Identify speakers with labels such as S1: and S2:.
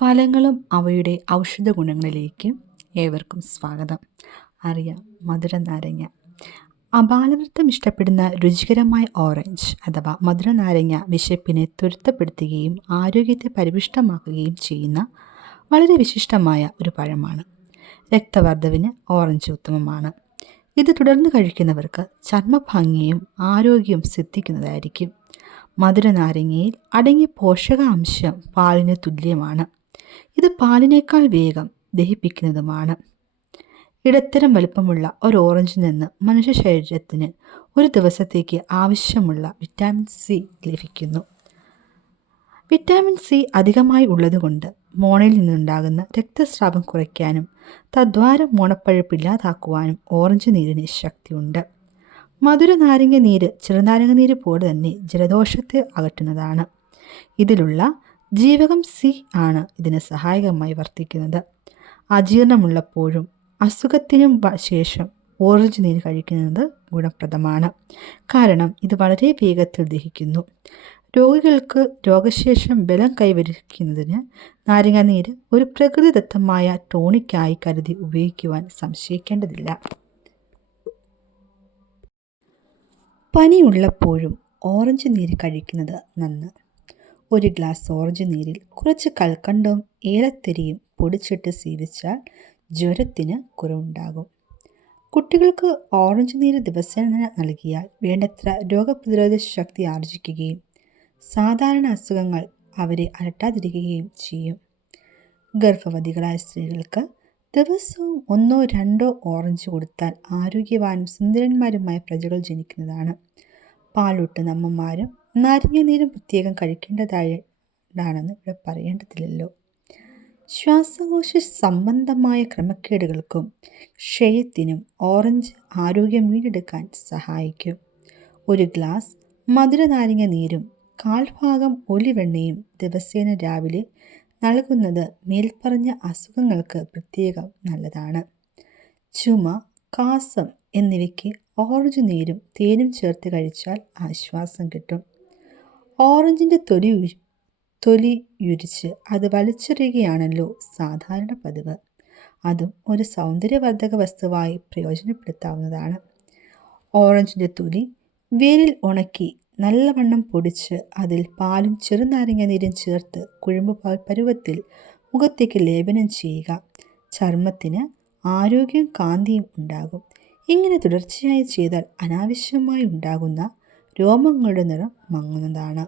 S1: ഫലങ്ങളും അവയുടെ ഔഷധ ഗുണങ്ങളിലേക്ക് ഏവർക്കും സ്വാഗതം. അറിയാം മധുര നാരങ്ങ. അപാലവൃത്തം ഇഷ്ടപ്പെടുന്ന രുചികരമായ ഓറഞ്ച് അഥവാ മധുര നാരങ്ങ വിശപ്പിനെ ത്വരിതപ്പെടുത്തുകയും ആരോഗ്യത്തെ പരിപുഷ്ടമാക്കുകയും ചെയ്യുന്ന വളരെ വിശിഷ്ടമായ ഒരു പഴമാണ്. രക്തവർദ്ധവിന് ഓറഞ്ച് ഉത്തമമാണ്. ഇത് തുടർന്ന് കഴിക്കുന്നവർക്ക് ചർമ്മഭംഗിയും ആരോഗ്യവും സിദ്ധിക്കുന്നതായിരിക്കും. മധുര നാരങ്ങയിൽ അടങ്ങിയ പോഷകാംശം പാലിന് തുല്യമാണ്. ഇത് പാലിനേക്കാൾ വേഗം ദഹിപ്പിക്കുന്നതുമാണ്. ഇടത്തരം വലുപ്പമുള്ള ഒരു ഓറഞ്ചിൽ നിന്ന് മനുഷ്യ ശരീരത്തിന് ഒരു ദിവസത്തേക്ക് ആവശ്യമുള്ള വിറ്റാമിൻ സി ലഭിക്കുന്നു. വിറ്റാമിൻ സി അധികമായി ഉള്ളതുകൊണ്ട് മോണയിൽ നിന്നുണ്ടാകുന്ന രക്തസ്രാവം കുറയ്ക്കാനും തദ്വാര മോണപ്പഴുപ്പ് ഇല്ലാതാക്കുവാനും ഓറഞ്ച് നീരിന് ശക്തിയുണ്ട്. മധുര നാരങ്ങ നീര് ചെറുനാരങ്ങ നീര് പോലെ തന്നെ ജലദോഷത്തെ അകറ്റുന്നതാണ്. ഇതിലുള്ള ജീവകം സി ആണ് ഇതിന് സഹായകമായി വർത്തിക്കുന്നത്. അജീർണമുള്ളപ്പോഴും അസുഖത്തിനും ശേഷം ഓറഞ്ച് നീര് കഴിക്കുന്നത് ഗുണപ്രദമാണ്. കാരണം ഇത് വളരെ വേഗത്തിൽ ദഹിക്കുന്നു. രോഗികൾക്ക് രോഗശേഷം ബലം കൈവരിക്കുന്നതിന് നാരങ്ങാനീര് ഒരു പ്രകൃതിദത്തമായ ടോണിക്കായി കരുതി ഉപയോഗിക്കുവാൻ സംശയിക്കേണ്ടതില്ല. പനിയുള്ളപ്പോഴും ഓറഞ്ച് നീര് കഴിക്കുന്നത് നന്ന് ഒരു ഗ്ലാസ് ഓറഞ്ച് നീരിൽ കുറച്ച് കൽക്കണ്ടവും ഏലത്തിരിയും പൊടിച്ചിട്ട് സേവിച്ചാൽ ജ്വരത്തിന് കുറവുണ്ടാകും. കുട്ടികൾക്ക് ഓറഞ്ച് നീര് ദിവസേന നൽകിയാൽ വേണ്ടത്ര രോഗപ്രതിരോധ ശക്തി ആർജിക്കുകയും സാധാരണ അസുഖങ്ങൾ അവരെ അലട്ടാതിരിക്കുകയും ചെയ്യും. ഗർഭവതികളായ സ്ത്രീകൾക്ക് ദിവസവും ഒന്നോ രണ്ടോ ഓറഞ്ച് കൊടുത്താൽ ആരോഗ്യവാനും സുന്ദരന്മാരുമായ പ്രജകൾ ജനിക്കുന്നതാണ്. പാലൂട്ടുന്ന അമ്മമാരും നാരങ്ങ നീരും പ്രത്യേകം കഴിക്കേണ്ടതായിട്ടാണെന്ന് ഇവിടെ പറയേണ്ടതില്ലല്ലോ. ശ്വാസകോശ സംബന്ധമായ ക്രമക്കേടുകൾക്കും ക്ഷയത്തിനും ഓറഞ്ച് ആരോഗ്യം വീണ്ടെടുക്കാൻ സഹായിക്കും. ഒരു ഗ്ലാസ് മധുര നാരങ്ങ നീരും കാൽഭാഗം ഒലിവെണ്ണയും ദിവസേന രാവിലെ നൽകുന്നത് മേൽപ്പറഞ്ഞ അസുഖങ്ങൾക്ക് പ്രത്യേകം നല്ലതാണ്. ചുമ കാസം എന്നിവയ്ക്ക് ഓറഞ്ച് നീരും തേനും ചേർത്ത് കഴിച്ചാൽ ആശ്വാസം കിട്ടും. ഓറഞ്ചിന്റെ തൊലി തൊലി യുരിച്ച് അത് വലിച്ചെറിയുകയാണല്ലോ സാധാരണ പതിവ്. അതും ഒരു സൗന്ദര്യവർദ്ധക വസ്തുവായി പ്രയോജനപ്പെടുത്താവുന്നതാണ്. ഓറഞ്ചിന്റെ തൊലി വേരിൽ ഉണക്കി നല്ലവണ്ണം പൊടിച്ച് അതിൽ പാലും ചെറുനാരങ്ങ നീരും ചേർത്ത് കുഴമ്പ് പരുവത്തിൽ മുഖത്തേക്ക് ലേപനം ചെയ്യുക. ചർമ്മത്തിന് ആരോഗ്യവും കാന്തിയും ഉണ്ടാകും. ഇങ്ങനെ തുടർച്ചയായി ചെയ്താൽ അനാവശ്യമായി ഉണ്ടാകുന്ന രോമങ്ങളുടെ നിറം മങ്ങുന്നതാണ്.